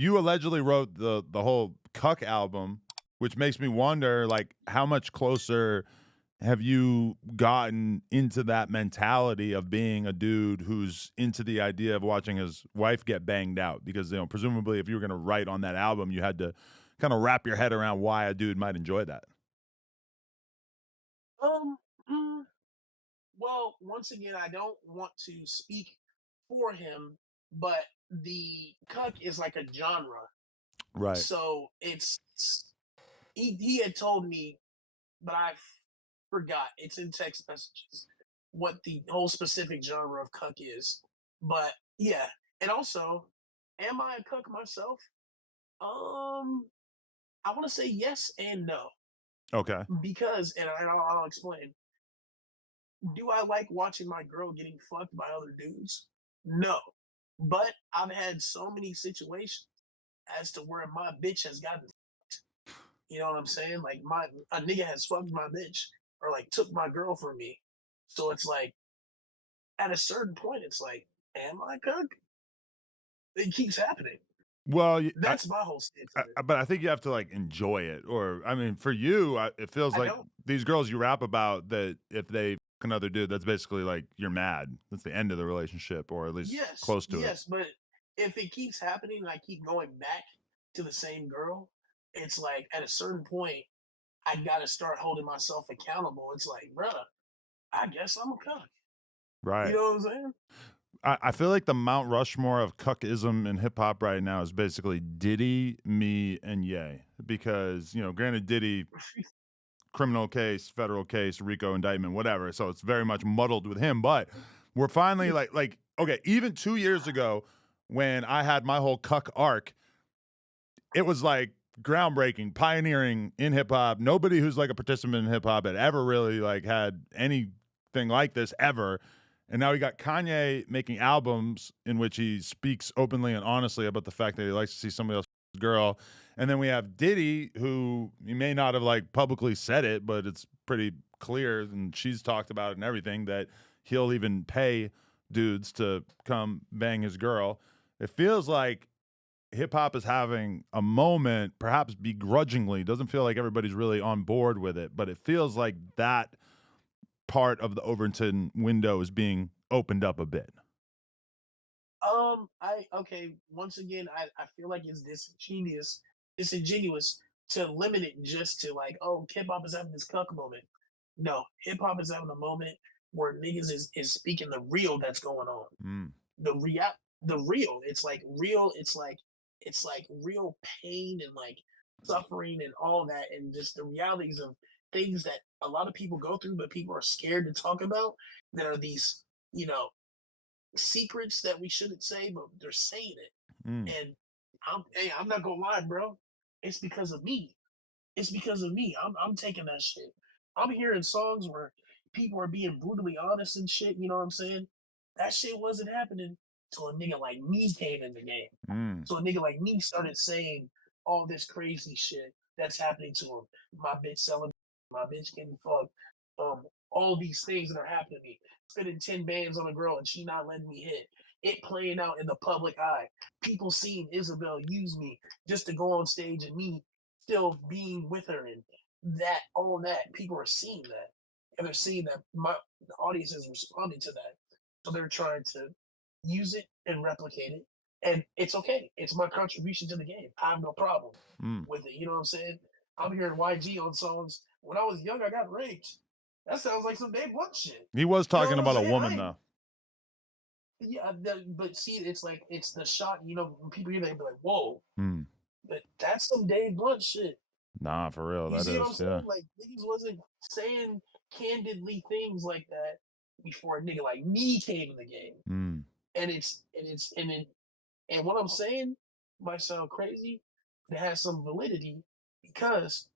you allegedly wrote the whole Cuck album, which makes me wonder, like, how much closer have you gotten into that mentality of being a dude who's into the idea of watching his wife get banged out? Because, presumably if you were gonna write on that album, you had to kinda wrap your head around why a dude might enjoy that. Um, mm, well, once again, I don't want to speak for him, but the cuck is like a genre. Right. So he had told me, but I forgot. It's in text messages what the whole specific genre of cuck is. But yeah, and also, am I a cuck myself? Um, I want to say yes and no Okay. because, and I'll explain. Do I like watching my girl getting fucked by other dudes? No. But I've had so many situations as to where my bitch has gotten, you know what I'm saying? Like my a nigga has fucked my bitch or like took my girl from me. So it's like at a certain point, it's like, am I cook? It keeps happening. Well, That's my whole stance of it. but I think you have to, like, enjoy it, or I mean, for you, it feels I like don't. these girls you rap about that if they fuck another dude, that's basically like you're mad. That's the end of the relationship, or at least Yes, close to it. yes, but if it keeps happening and I keep going back to the same girl, it's like at a certain point, I gotta start holding myself accountable. It's like, bruh, I guess I'm a cuck. You Right. know what I'm saying? I feel like the Mount Rushmore of cuckism in hip hop right now is basically Diddy, me, and Ye. Because, granted, Diddy, criminal case, federal case, RICO indictment, whatever. So it's very much muddled with him. But we're finally like okay, even 2 years ago when I had my whole cuck arc, it was like groundbreaking, pioneering in hip hop. Nobody who's like a participant in hip hop had ever really like had anything like this ever. And now we got Kanye making albums in which he speaks openly and honestly about the fact that he likes to see somebody else's girl. And then we have Diddy, who he may not have like publicly said it, but it's pretty clear, and she's talked about it and everything, that he'll even pay dudes to come bang his girl. It feels like hip hop is having a moment, perhaps begrudgingly. Doesn't feel like everybody's really on board with it, but it feels like that part of the Overton window is being opened up a bit. I okay. Once again, I feel like it's disingenuous to limit it just to like, oh, hip hop is having this cuck moment. No, hip hop is having a moment where niggas is speaking the real that's going on. Mm. The real. It's like real. It's like real pain and like suffering and all that, and just the realities of things that a lot of people go through, but people are scared to talk about. That are these, you know, secrets that we shouldn't say, but they're saying it. Mm. And I'm not gonna lie, bro. It's because of me. It's because of me. I'm taking that shit. I'm hearing songs where people are being brutally honest and shit. You know what I'm saying? That shit wasn't happening till a nigga like me came in the game. Mm. So a nigga like me started saying all this crazy shit that's happening to him. My bitch selling, my bitch getting fucked. All these things that are happening to me. Spending 10 bands on a girl and she not letting me hit. It playing out in the public eye. People seeing Isabel use me just to go on stage and me still being with her and that all that. People are seeing that. And they're seeing that the audience is responding to that. So they're trying to use it and replicate it, and it's okay. It's my contribution to the game. I have no problem Mm. with it. You know what I'm saying? I'm hearing YG on songs. When I was young, I got raped. That sounds like some Dave Blunt shit. He was You know talking what I'm about a saying? woman though. Yeah, but see, it's like it's the shot. You know, when people hear that, they be like, "Whoa!" Mm. But that's some Dave Blunt shit. Nah, for real, You that see what I'm is, yeah. saying? Like niggas wasn't saying candidly things like that before a nigga like me came in the game. Mm. And what I'm saying might sound crazy, but it has some validity because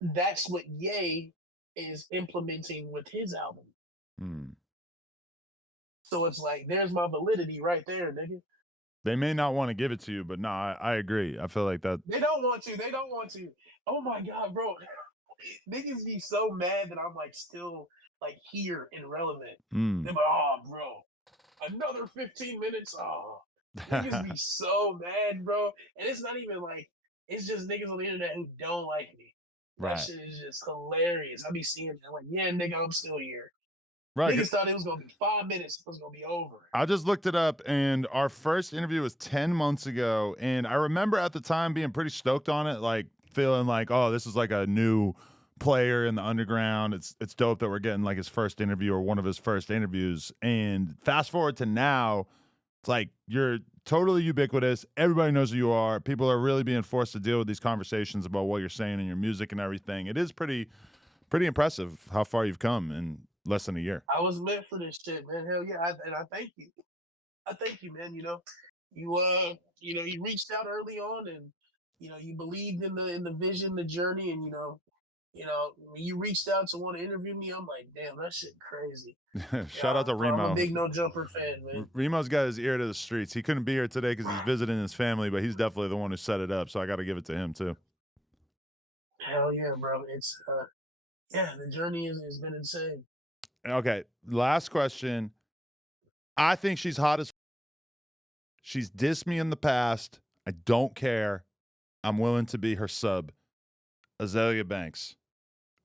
that's what Ye is implementing with his album. Mm. So it's like there's my validity right there, nigga. They may not want to give it to you, but no, I agree. I feel like that. They don't want to. They don't want to. Oh my god, bro. Niggas be so mad that I'm like still like here and relevant. Mm. They're like, oh bro, another 15 minutes. Oh. Niggas be so mad, bro. And it's not even like it's just niggas on the internet who don't like me. That Right. shit is just hilarious. I be seeing that like, yeah, nigga, I'm still here. Right. Niggas thought it was gonna be 5 minutes, it was gonna be over. I just looked it up, and our first interview was 10 months ago. And I remember at the time being pretty stoked on it, like feeling like, oh, this is like a new player in the underground. It's dope that we're getting like his first interview or one of his first interviews. And fast forward to now, it's like you're totally ubiquitous. Everybody knows who you are. People are really being forced to deal with these conversations about what you're saying in your music and everything. It is pretty impressive how far you've come in less than a year. I was meant for this shit, man. Hell yeah, and I thank you. I thank you, man. You reached out early on, and you believed in the vision, the journey, and when you reached out to want to interview me, I'm like, damn, that shit crazy. Yeah, Shout out to I'm a Remo. big No Jumper fan, man. Remo's got his ear to the streets. He couldn't be here today because he's visiting his family, but he's definitely the one who set it up. So I got to give it to him too. Hell yeah, bro. It's yeah, the journey has been insane. Okay, last question. I think she's hot as. She's dissed me in the past. I don't care. I'm willing to be her sub. Azealia Banks.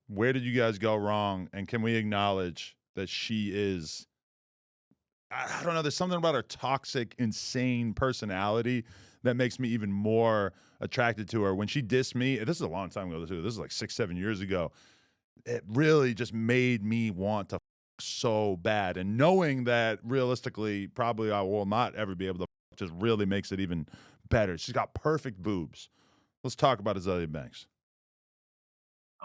Where did you guys go wrong? And can we acknowledge that she is? I don't know. There's something about her toxic, insane personality that makes me even more attracted to her. When she dissed me, this is a long time ago too. This is like 6-7 years ago. It really just made me want to so bad. And knowing that realistically, probably I will not ever be able to just really makes it even better. She's got perfect boobs. Let's talk about Azealia Banks.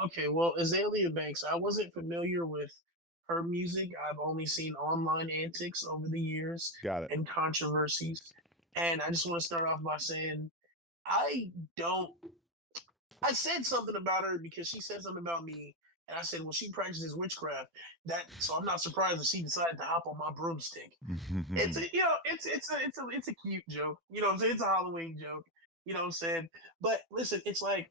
Okay, well, Azalea Banks, I wasn't familiar with her music. I've only seen online antics over the years Got it. and controversies. And I just want to start off by saying I don't I said something about her because she said something about me, and I said, "Well, she practices witchcraft." So I'm not surprised that she decided to hop on my broomstick. It's a, it's a cute joke. You know what I'm saying? It's a Halloween joke. You know what I'm saying? But listen, it's like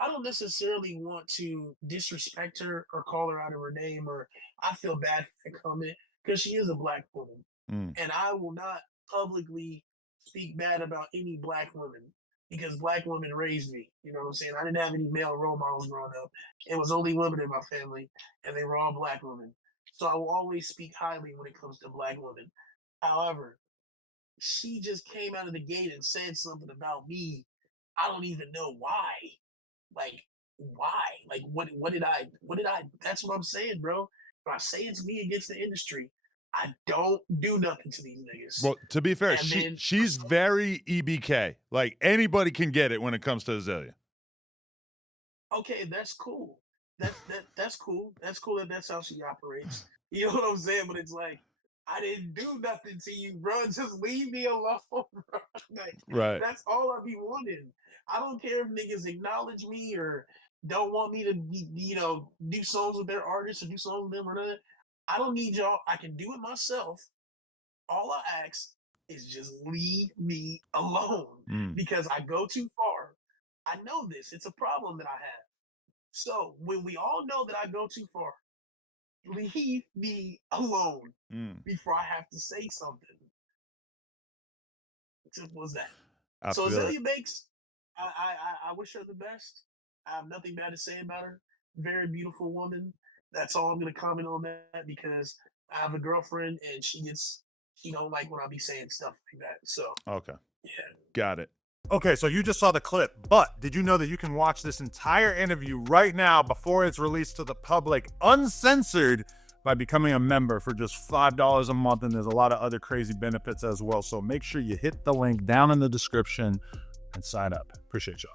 I don't necessarily want to disrespect her or call her out of her name, or I feel bad for the comment because she is a black woman, Mm, and I will not publicly speak bad about any black women because black women raised me. You know what I'm saying? I didn't have any male role models growing up. It was only women in my family, and they were all black women. So I will always speak highly when it comes to black women. However, she just came out of the gate and said something about me. I don't even know why. Like, why? Like, what did I? That's what I'm saying, bro. If I say it's me against the industry, I don't do nothing to these niggas. well, to be fair, And then, she's very EBK. Like anybody can get it when it comes to Azealia. okay, that's cool. That's cool. That's cool that that's how she operates. You know what I'm saying? But it's like I didn't do nothing to you, bro. Just leave me alone, bro. Like Right. that's all I be wanting. I don't care if niggas acknowledge me or don't want me to do songs with their artists or do songs with them or not. I don't need y'all. I can do it myself. All I ask is just leave me alone Mm. because I go too far. I know this. It's a problem that I have. So when we all know that I go too far, leave me alone Mm. before I have to say something. Simple as that. I So feel it. Azalea Banks, I wish her the best. I have nothing bad to say about her. Very beautiful woman. That's all I'm gonna comment on that because I have a girlfriend and she don't like when I be saying stuff like that. So Okay. yeah. Got it. Okay, so you just saw the clip, but did you know that you can watch this entire interview right now before it's released to the public, uncensored, by becoming a member for just $5 a month? And there's a lot of other crazy benefits as well. So make sure you hit the link down in the description and sign up. Appreciate y'all.